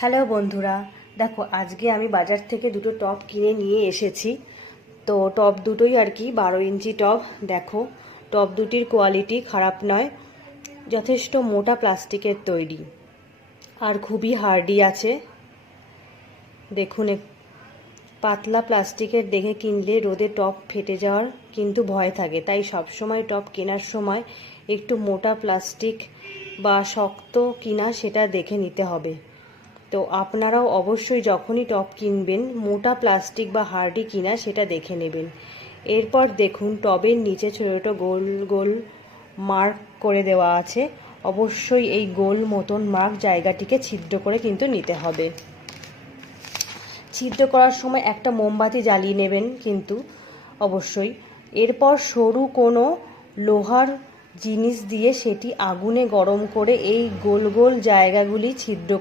Hello বন্ধুরা, দেখো আজকে আমি বাজার থেকে দুটো টব কিনে নিয়ে এসেছি। তো টব দুটোই আর কি 12 ইঞ্চি টব। দেখো টব দুটির কোয়ালিটি খারাপ নয়, যথেষ্ট মোটা প্লাস্টিকের তৈরি আর খুবই হার্ডি আছে। দেখুন পাতলা প্লাস্টিকের দেখে কিনলে রোদে টব ফেটে যাওয়ার কিন্তু ভয় থাকে, তাই সবসময় টব কেনার সময় একটু মোটা প্লাস্টিক বা শক্ত কিনা সেটা দেখে নিতে হবে। তো আপনারাও অবশ্যই যখনই টব কিনবেন মোটা প্লাস্টিক বা হার্ডি কিনা সেটা দেখে নেবেন। এরপর দেখুন টবের নিচে ছোটো ছোটো গোল গোল মার্ক করে দেওয়া আছে। অবশ্যই এই গোল মতন মার্ক জায়গাটিকে ছিদ্র করে কিন্তু নিতে হবে। ছিদ্র করার সময় একটা মোমবাতি জ্বালিয়ে নেবেন কিন্তু অবশ্যই। এরপর সরু কোনো লোহার জিনিস দিয়ে সেটি আগুনে গরম করে এই গোল গোল জায়গাগুলি ছিদ্র